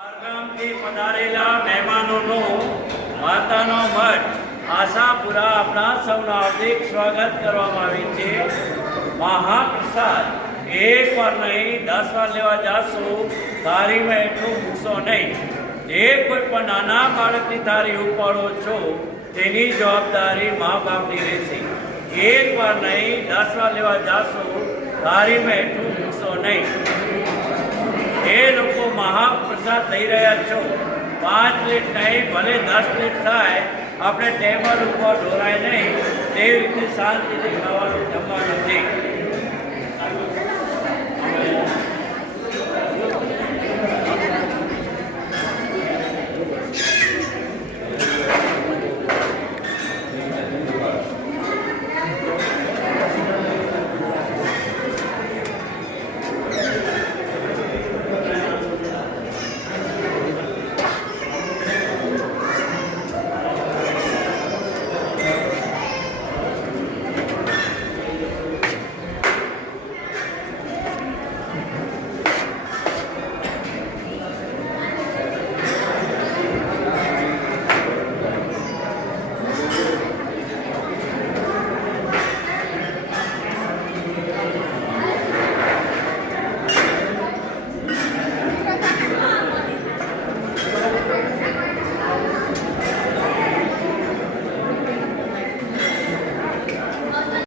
ગામથી પધારેલા મહેમાનોનું માતાનો મઠ આશાપુરા આપણા સૌનું હાર્દિક સ્વાગત કરવામાં આવે છે. મહાપ્રસાદ એક વાર નહીં 10 વાર લેવા જાશો થાળીમાં એટલું મૂકશો નહીં. જે કોઈ પણ નાના બાળકની થાળી ઉપાડો છો તેની જવાબદારી મા બાપની રહેશે. એક વાર નહીં 10 વાર લેવા જાશો થાળીમાં એટલું મૂકશો નહીં. એ લોકો મહાપ્રસાદ લઈ રહ્યા છો 5 પ્લેટ નહીં ભલે 10 પ્લેટ થાય, આપણે ટેબલ ઉપર ઢોરાય નહીં, તેવી રીતે શાંતિથી ખાવાનું જમવાનું છે.